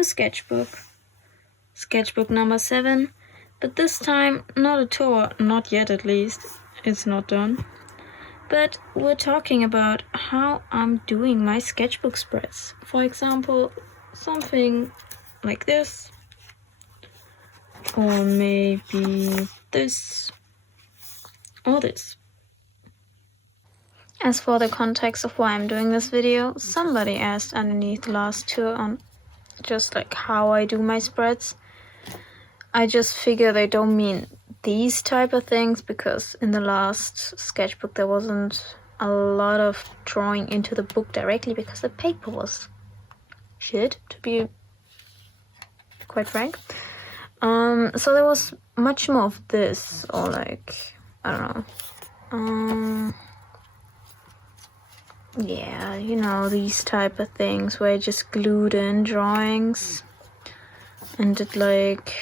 new sketchbook. Sketchbook number 7. But this time, not a tour, not yet at least. It's not done. But we're talking about how I'm doing my sketchbook spreads. For example, something like this. Or maybe this. Or this. As for the context of why I'm doing this video, somebody asked underneath the last tour on just like how I do my spreads. I just figure they don't mean these type of things, because in the last sketchbook there wasn't a lot of drawing into the book directly because the paper was shit, to be quite frank. So there was much more of this, or like, I don't know. Yeah, you know, these type of things where I just glued in drawings and did like,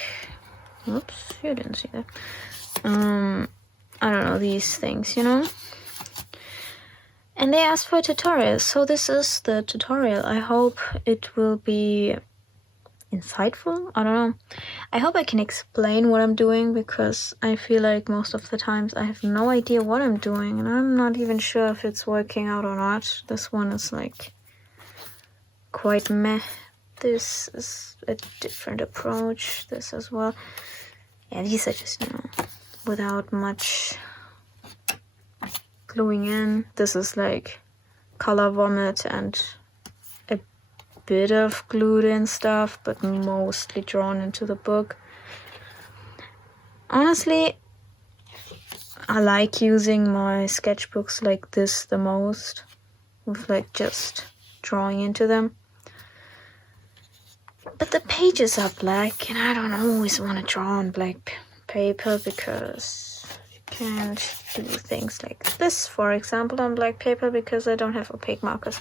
oops, you didn't see that. I don't know, these things, you know. And they asked for a tutorial, so this is the tutorial. I hope it will be insightful. I don't know. I hope I can explain what I'm doing, because I feel like most of the times I have no idea what I'm doing, and I'm not even sure if it's working out or not. This one is like quite meh. This is a different approach. This as well. Yeah, these are just, you know, without much gluing in. This is like color vomit and a bit of glued in stuff, but mostly drawn into the book. Honestly, I like using my sketchbooks like this the most, with like just drawing into them. But the pages are black, and I don't always want to draw on black paper, because you can't do things like this, for example, on black paper, because I don't have opaque markers.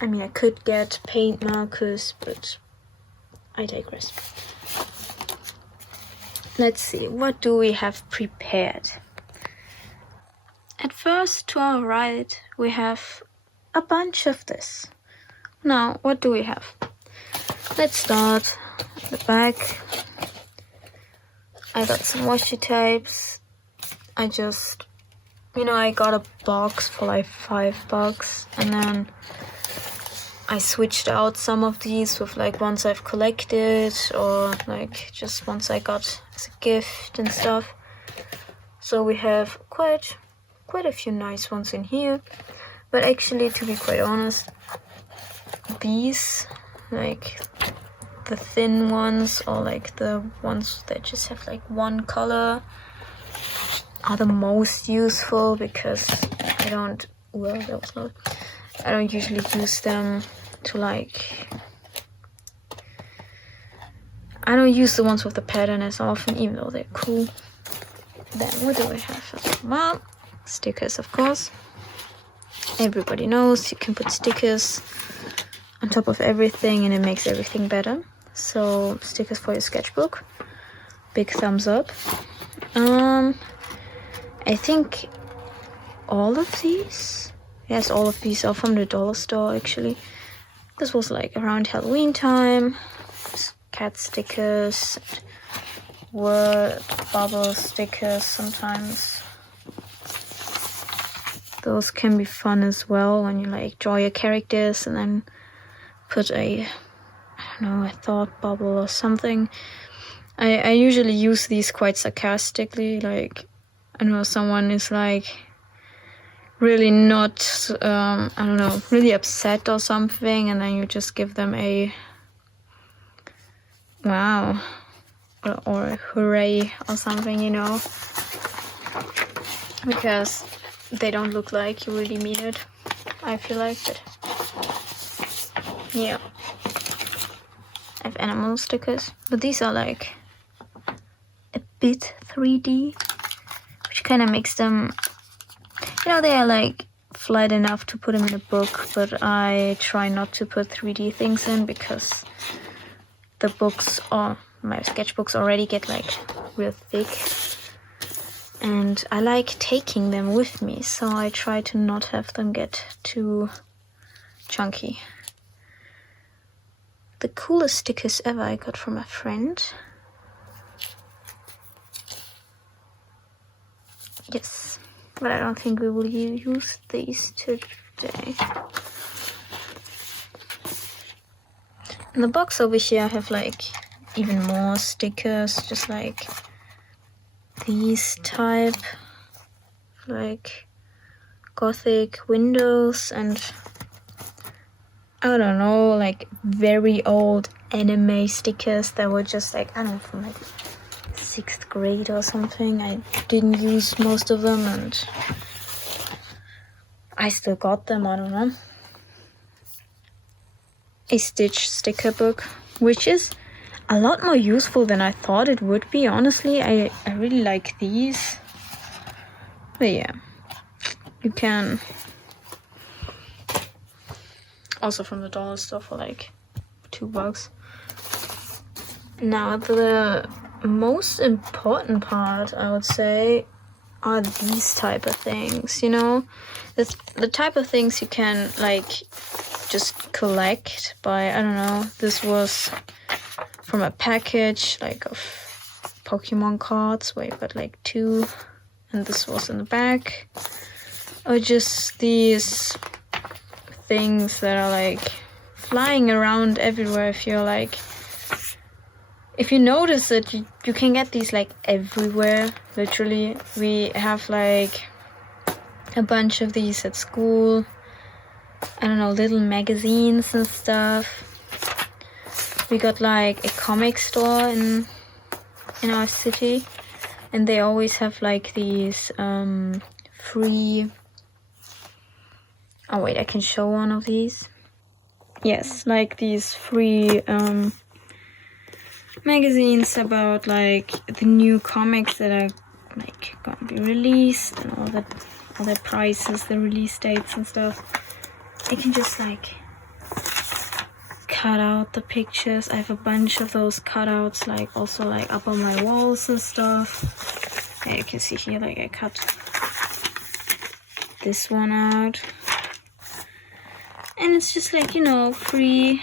I mean, I could get paint markers, but I digress. Let's see, what do we have prepared? At first, to our right, we have a bunch of this. Now, what do we have? Let's start at the back. I got some washi tapes. I just, you know, I got a box for like $5, and then I switched out some of these with like ones I've collected, or like just ones I got as a gift and stuff. So we have quite a few nice ones in here. But actually, to be quite honest, these, like the thin ones, or like the ones that just have like one color, are the most useful, because I don't usually use them to like, I don't use the ones with the pattern as often, even though they're cool. Then what do we have? Well, stickers, of course. Everybody knows you can put stickers on top of everything and it makes everything better. So stickers for your sketchbook. Big thumbs up. I think all of these, yes, all of these are from the dollar store actually. This was like around Halloween time. Cat stickers, word bubble stickers sometimes. Those can be fun as well when you like draw your characters and then put a thought bubble or something. I usually use these quite sarcastically, like, I know someone is like really not, really upset or something, and then you just give them a wow or a hooray or something, you know, because they don't look like you really mean it, I feel like. But yeah, I have animal stickers, but these are like a bit 3D, which kind of makes them, you know, they are like flat enough to put them in a book, but I try not to put 3D things in, because the books, or my sketchbooks, already get like real thick, and I like taking them with me, so I try to not have them get too chunky. the coolest stickers ever I got from a friend. Yes, but I don't think we will use these today. In the box over here I have like even more stickers, just like these type, like gothic windows, and I don't know, like very old anime stickers that were just like, I don't know, from like 6th grade or something. I didn't use most of them and I still got them, I don't know. A Stitch sticker book, which is a lot more useful than I thought it would be, honestly. I really like these. But yeah, you can also from the dollar store for like $2. Now the most important part, I would say, are these type of things, you know? The type of things you can like just collect by, I don't know, this was from a package like of Pokemon cards where you got like 2, and this was in the back. Or just these things that are like flying around everywhere. If you notice it, you can get these like everywhere, literally. We have like a bunch of these at school. I don't know, little magazines and stuff. We got like a comic store in our city, and they always have like these free... Oh wait, I can show one of these. Yes, like these free magazines about like the new comics that are like gonna be released and all the prices, the release dates and stuff. I can just like cut out the pictures. I have a bunch of those cutouts, like also like up on my walls and stuff. Yeah, you can see here, like I cut this one out, and it's just like, you know, free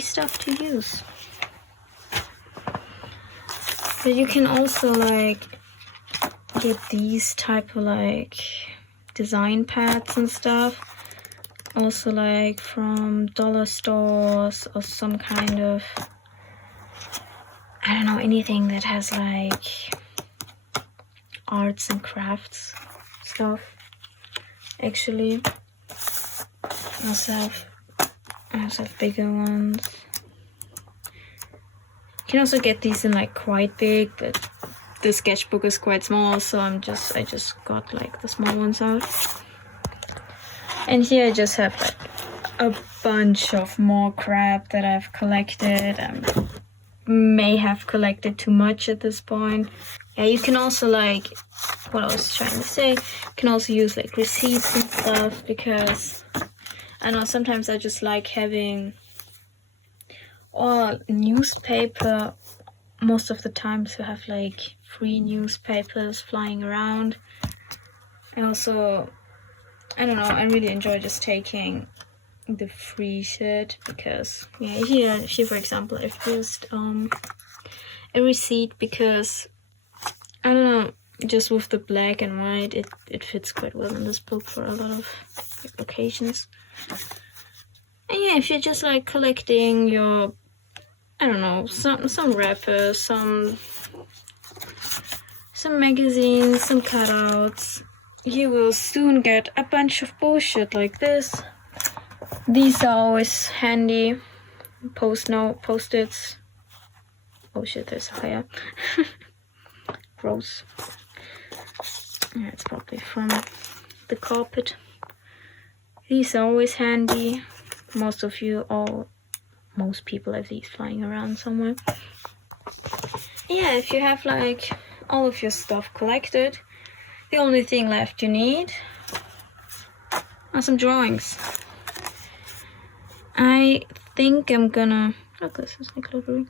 stuff to use. But you can also like get these type of like design pads and stuff, also like from dollar stores or some kind of, I don't know, anything that has like arts and crafts stuff. Actually, I also have bigger ones. You can also get these in like quite big, but the sketchbook is quite small, so I just got like the small ones out. And here I just have like a bunch of more crap that I've collected and may have collected too much at this point. Yeah, you can also like, what I was trying to say, you can also use like receipts and stuff, because I know sometimes I just like having, or newspaper, most of the time to have like free newspapers flying around. And also, I don't know, I really enjoy just taking the free shit, because yeah, here for example I've used a receipt, because I don't know, just with the black and white it fits quite well in this book for a lot of occasions. And yeah, if you're just like collecting your, I don't know, some wrappers, some magazines, some cutouts, you will soon get a bunch of bullshit like this. These are always handy. Post-its. Oh shit, there's a hair. Gross. Yeah, it's probably from the carpet. These are always handy. Most people have these flying around somewhere. Yeah, if you have like all of your stuff collected, the only thing left you need are some drawings. I think I'm gonna, look, this is like glittery.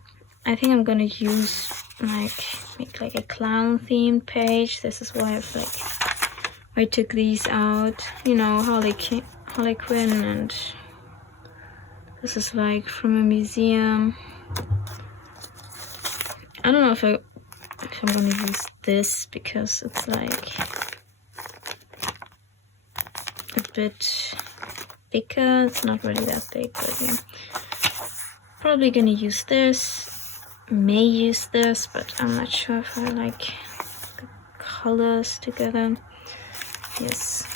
I think I'm gonna use make like a clown themed page. This is why I took these out. You know, Harley Quinn and This is like from a museum. I don't know if I'm gonna use this because it's like a bit bigger. It's not really that big, but yeah. Probably gonna use this. May use this, but I'm not sure if I like the colors together. Yes.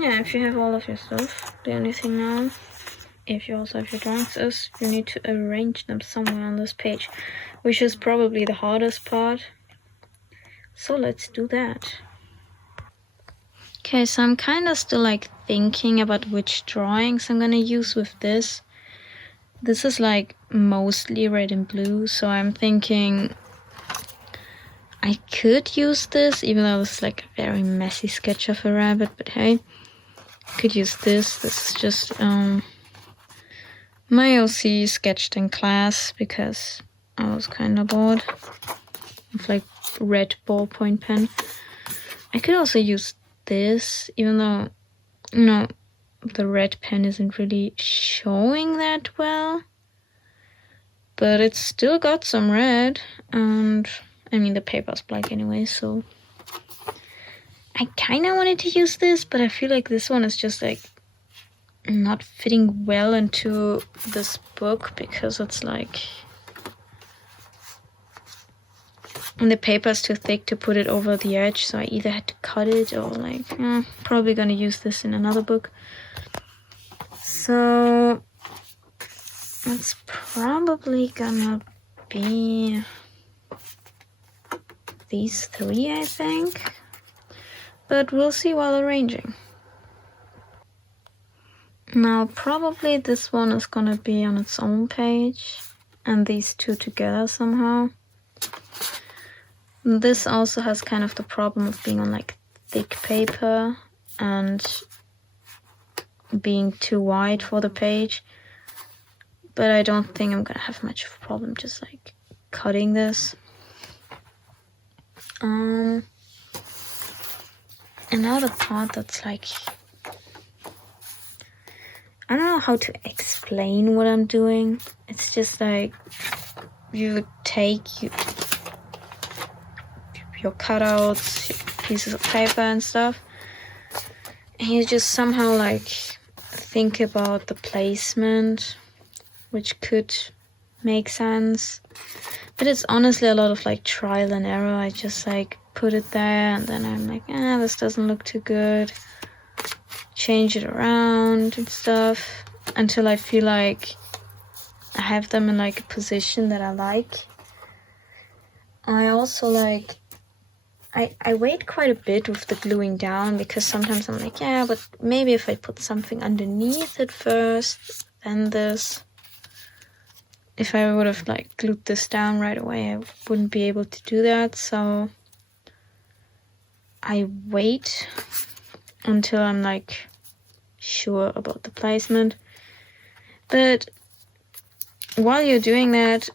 Yeah, if you have all of your stuff, the only thing now, if you also have your drawings, is you need to arrange them somewhere on this page, which is probably the hardest part. So let's do that. Okay, so I'm kind of still like thinking about which drawings I'm gonna use with this. This is like mostly red and blue, so I'm thinking I could use this, even though it's like a very messy sketch of a rabbit, but hey, I could use this. This is just my OC sketched in class because I was kind of bored with like red ballpoint pen. I could also use this, even though, you know, the red pen isn't really showing that well, but it's still got some red, and I mean the paper's black anyway, so I kind of wanted to use this, but I feel like this one is just like not fitting well into this book because it's like, and the paper is too thick to put it over the edge, so I either had to cut it or like, probably gonna use this in another book. So it's probably gonna be these three, I think, but we'll see while arranging. Now probably this one is gonna be on its own page and these two together somehow. This also has kind of the problem of being on like thick paper and being too wide for the page, but I don't think I'm gonna have much of a problem just like cutting this. Another part that's like, I don't know how to explain what I'm doing. It's just like you take your cutouts, your pieces of paper and stuff, and you just somehow like think about the placement, which could make sense. But it's honestly a lot of like trial and error. I just like put it there and then I'm like, this doesn't look too good. Change it around and stuff until I feel like I have them in like a position that I like. I also like, I wait quite a bit with the gluing down because sometimes I'm like, but maybe if I put something underneath it first, then this. If I would have like glued this down right away, I wouldn't be able to do that. So I wait until I'm like sure about the placement. But while you're doing that,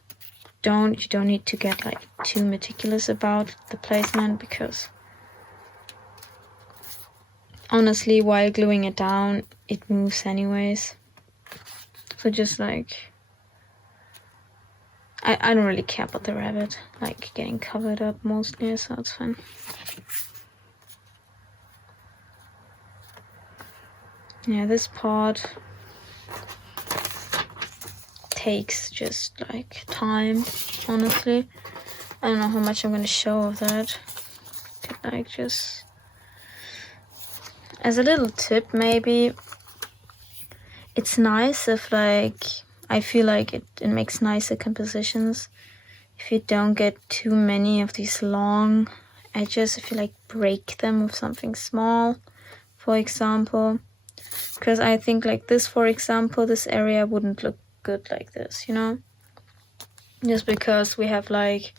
you don't need to get like too meticulous about the placement because honestly, while gluing it down, it moves anyways. So just like, I don't really care about the rabbit like getting covered up mostly, so it's fine. Yeah, this part takes just like time, honestly. I don't know how much I'm gonna show of that. Like just as a little tip, maybe it's nice if like I feel like it makes nicer compositions if you don't get too many of these long edges, if you like break them with something small, for example. Because I think like this, for example, this area wouldn't look good like this, you know? Just because we have like,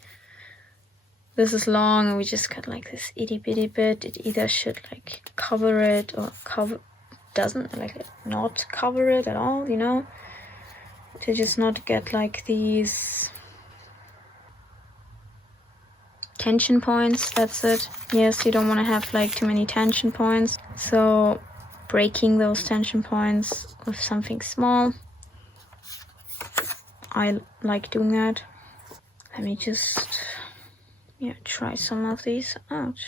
this is long and we just got like this itty bitty bit. It either should like cover it or doesn't like not cover it at all, you know? To just not get like these tension points, that's it. Yes, you don't want to have like too many tension points, so breaking those tension points with something small, I like doing that. Let me just try some of these out.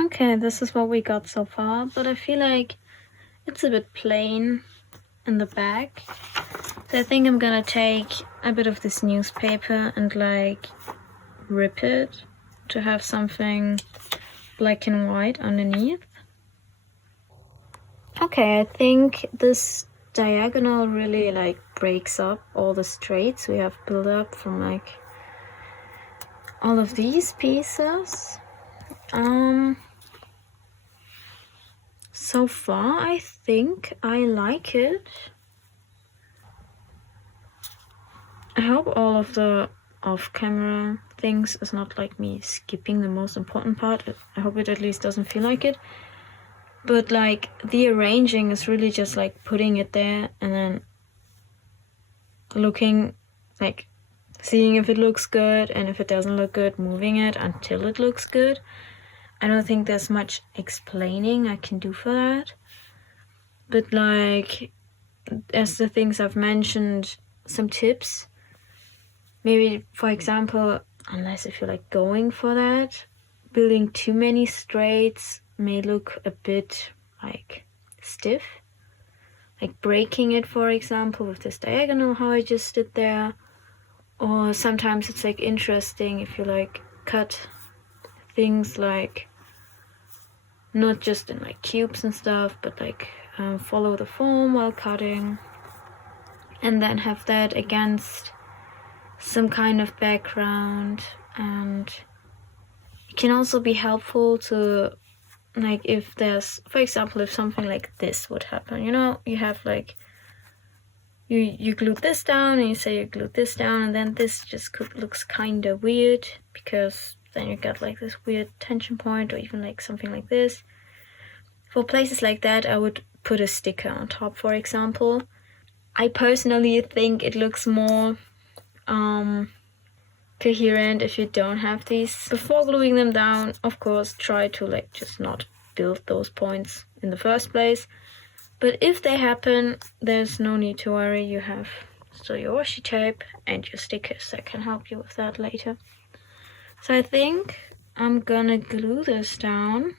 Okay, this is what we got so far, but I feel like it's a bit plain in the back. So I think I'm gonna take a bit of this newspaper and like rip it to have something black and white underneath. Okay, I think this diagonal really like breaks up all the straights we have built up from like all of these pieces. So far I think I like it. I hope all of the off-camera things is not like me skipping the most important part. I hope it at least doesn't feel like it. But like the arranging is really just like putting it there and then looking, like seeing if it looks good, and if it doesn't look good, moving it until it looks good. I don't think there's much explaining I can do for that. But like, as the things I've mentioned, some tips. Maybe, for example, unless if you're like going for that, building too many straights may look a bit like stiff. Like breaking it, for example, with this diagonal, how I just did there. Or sometimes it's like interesting if you like cut things like not just in like cubes and stuff, but like follow the form while cutting, and then have that against some kind of background. And it can also be helpful to, like, if there's, for example, if something like this would happen, you know, you have like you glued this down and you say you glued this down, and then this just looks kind of weird because then you got like this weird tension point, or even like something like this. For places like that, I would put a sticker on top, for example. I personally think it looks more coherent if you don't have these. Before gluing them down, of course, try to like just not build those points in the first place. But if they happen, there's no need to worry. You have still your washi tape and your stickers that can help you with that later. So I think I'm gonna glue this down.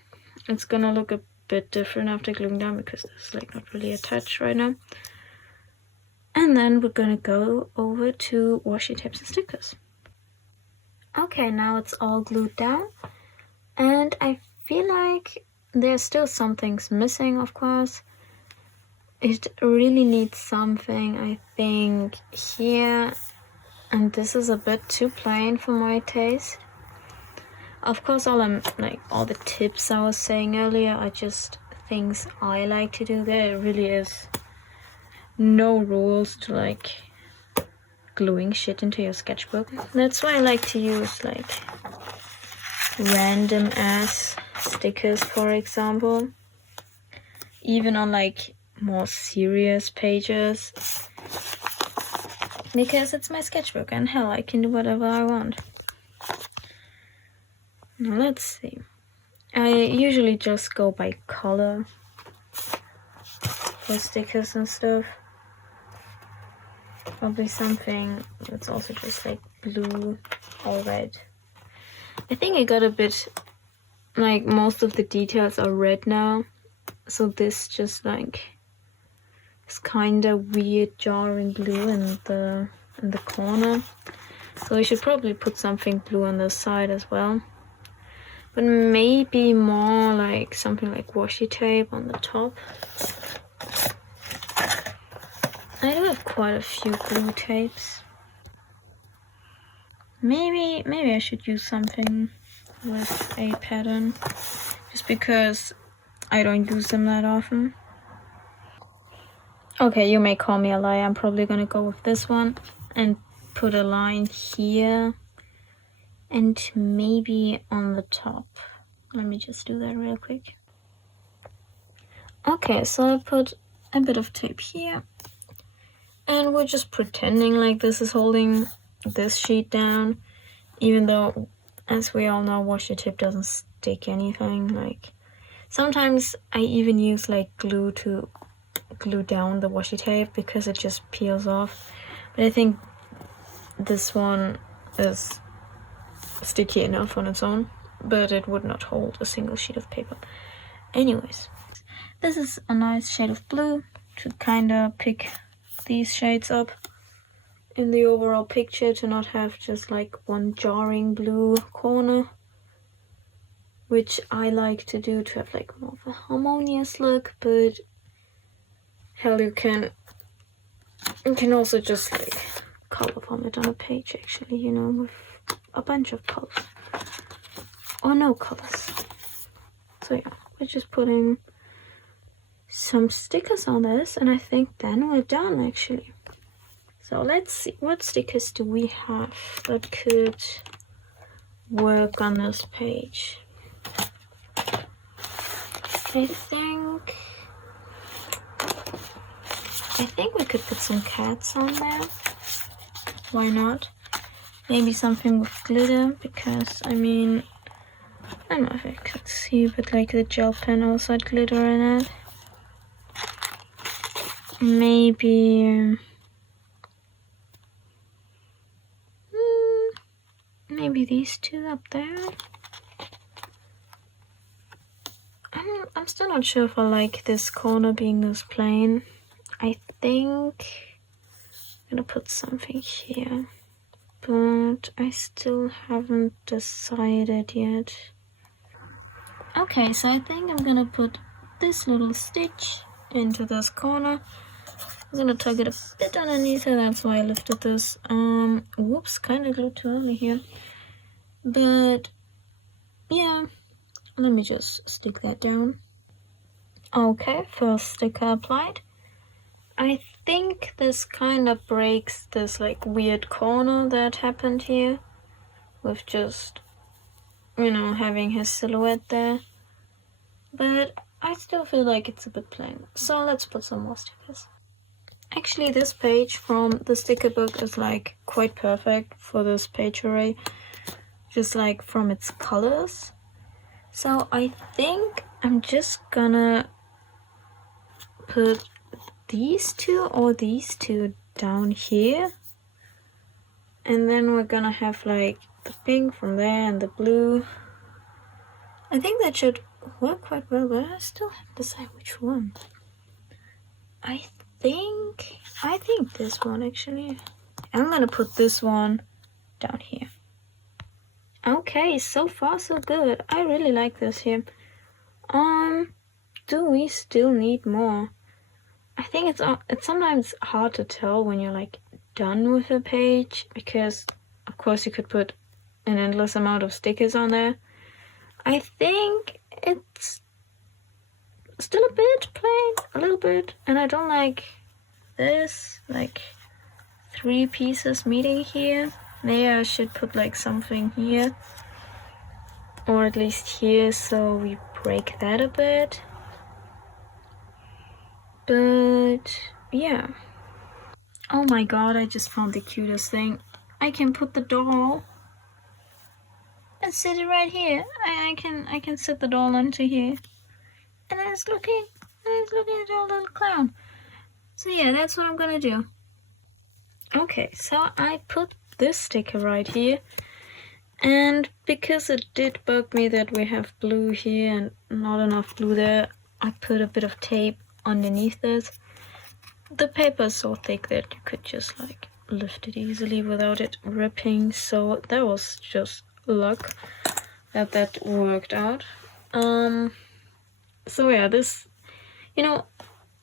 It's gonna look a bit different after gluing down because this is like not really attached right now. And then we're gonna go over to washi tapes and stickers. Okay, now it's all glued down, and I feel like there's still some things missing, of course. It really needs something, I think, here, and this is a bit too plain for my taste. Of course, all the tips I was saying earlier are just things I like to do. There really is no rules to like gluing shit into your sketchbook. That's why I like to use like random ass stickers, for example, even on like more serious pages, because it's my sketchbook and hell, I can do whatever I want. Now let's see. I usually just go by color for stickers and stuff. Probably something that's also just like blue or red. I think I got a bit, like most of the details are red now, so this just like is kind of weird jarring blue in the corner. So we should probably put something blue on the side as well, but maybe more like something like washi tape on the top. I do have quite a few glue tapes. Maybe I should use something with a pattern, just because I don't use them that often. Okay, you may call me a liar. I'm probably gonna go with this one and put a line here and maybe on the top. Let me just do that real quick. Okay, so I put a bit of tape here, and we're just pretending like this is holding this sheet down, even though as we all know, washi tape doesn't stick anything. Like, sometimes I even use like glue to glue down the washi tape because it just peels off. But I think this one is sticky enough on its own, but it would not hold a single sheet of paper. Anyways, this is a nice shade of blue to kind of pick these shades up in the overall picture, to not have just like one jarring blue corner, which I like to do to have like more of a harmonious look. But hell, you can also just like color vomit on a page, actually, you know, with a bunch of colors or no colors. So yeah, we're just putting some stickers on this, and I think then we're done, actually. So let's see, what stickers do we have that could work on this page? I think we could put some cats on there. Why not? Maybe something with glitter, because I mean, I don't know if I could see, but like the gel pen also had glitter in it. Maybe these two up there. I'm still not sure if I like this corner being this plain. I think I'm gonna put something here, but I still haven't decided yet. Okay, so I think I'm gonna put this little stitch into this corner. I'm gonna tug it a bit underneath it, that's why I lifted this. Whoops, kind of glued too early here. But yeah, let me just stick that down. Okay, first sticker applied. I think this kind of breaks this like weird corner that happened here with just, you know, having his silhouette there. But I still feel like it's a bit plain. So let's put some more stickers. Actually, this page from the sticker book is like quite perfect for this page array, just like from its colors. So I think I'm just gonna put these two or these two down here, and then we're gonna have like the pink from there and the blue. I think that should work quite well, but I still have to decide which one. I think this one, actually. I'm gonna put this one down here. Okay, so far so good. I really like this here. Do we still need more? I think it's sometimes hard to tell when you're like done with a page, because of course you could put an endless amount of stickers on there. I think it's still a bit plain, a little bit, and I don't like this, like 3 pieces meeting here. Maybe I should put like something here, or at least here, so we break that a bit. But yeah. Oh my god, I just found the cutest thing. I can put the doll and sit it right here. I can sit the doll into here. And it's looking at our little clown. So yeah, that's what I'm gonna do. Okay, so I put this sticker right here. And because it did bug me that we have blue here and not enough blue there, I put a bit of tape underneath this. The paper is so thick that you could just like lift it easily without it ripping, so that was just luck that worked out. So yeah, this, you know,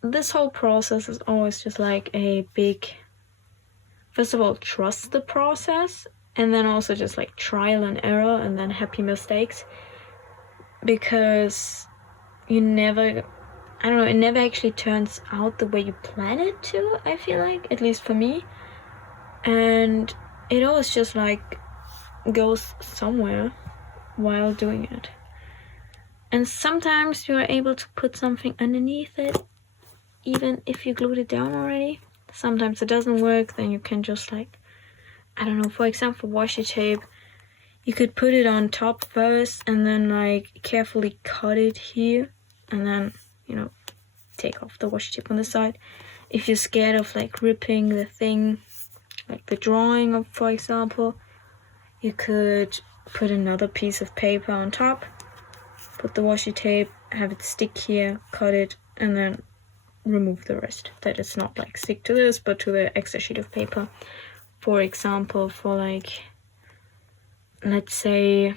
this whole process is always just like a big, first of all, trust the process, and then also just like trial and error, and then happy mistakes, because you never, I don't know, it never actually turns out the way you plan it to, I feel like, at least for me. And it always just like goes somewhere while doing it. And sometimes you're able to put something underneath it, even if you glued it down already. Sometimes it doesn't work, then you can just like, I don't know, for example, washi tape, You could put it on top first and then like carefully cut it here and then, you know, take off the washi tape on the side. If you're scared of like ripping the thing, like the drawing of, for example, you could put another piece of paper on top, put the washi tape, have it stick here, cut it, and then remove the rest. That it's not like stick to this, but to the extra sheet of paper. For example, for like, let's say,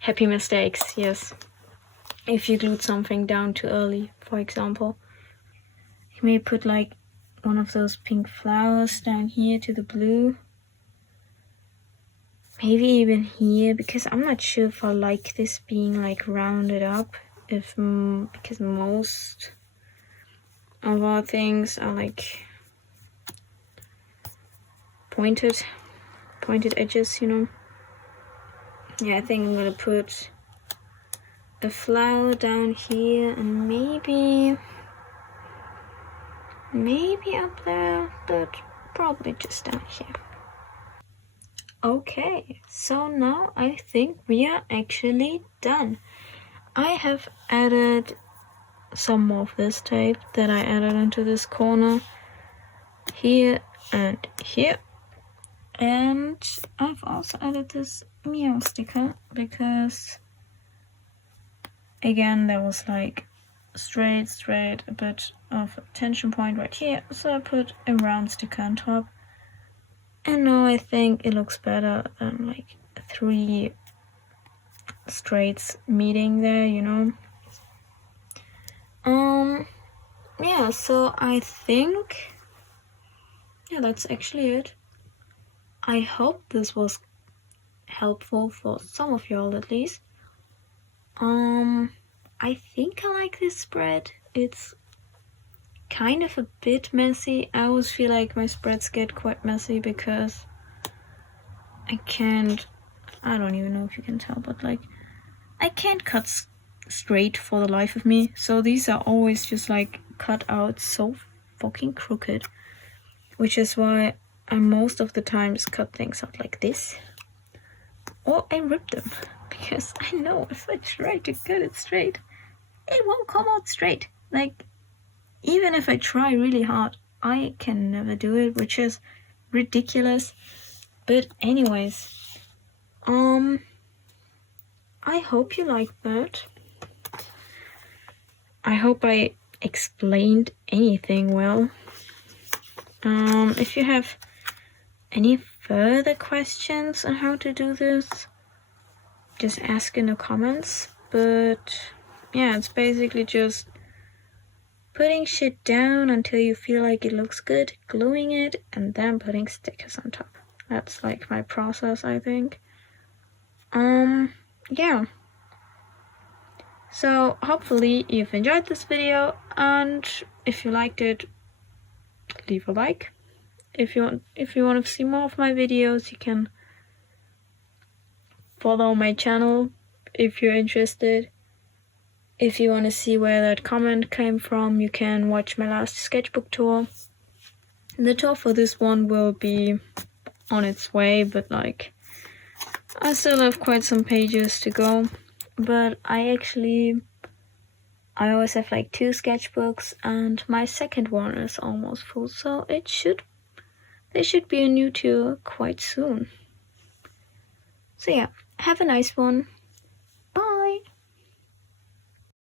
happy mistakes, yes. If you glued something down too early, for example, you may put like one of those pink flowers down here to the blue. Maybe even here, because I'm not sure if I like this being like rounded up. Because most of our things are like pointed edges, you know. Yeah, I think I'm gonna put a flower down here and maybe up there, but probably just down here. Okay, so now I think we are actually done. I have added some more of this tape that I added into this corner here and here. And I've also added this meow sticker because, again, there was like straight, a bit of a tension point right here. So I put a round sticker on top. And now I think it looks better than like 3 straights meeting there, you know. Yeah, so I think, yeah, that's actually it. I hope this was helpful for some of y'all at least. I think I like this spread. It's kind of a bit messy. I always feel like my spreads get quite messy because I don't even know if you can tell, but like I can't cut straight for the life of me. So these are always just like cut out so fucking crooked, which is why I most of the times cut things out like this, or I rip them, because I know if I try to cut it straight, it won't come out straight. Like, even if I try really hard, I can never do it, which is ridiculous. But anyways, I hope you liked that. I hope I explained anything well. If you have any further questions on how to do this, just ask in the comments. But yeah, it's basically just putting shit down until you feel like it looks good, gluing it, and then putting stickers on top. That's like my process, I think. Yeah. So hopefully you've enjoyed this video, and if you liked it, leave a like. If you want to see more of my videos, you can follow my channel if you're interested. If you want to see where that comment came from, you can watch my last sketchbook tour. The tour for this one will be on its way, but like I still have quite some pages to go. But I always have like 2 sketchbooks, and my second one is almost full, so there should be a new tour quite soon. So yeah, have a nice one.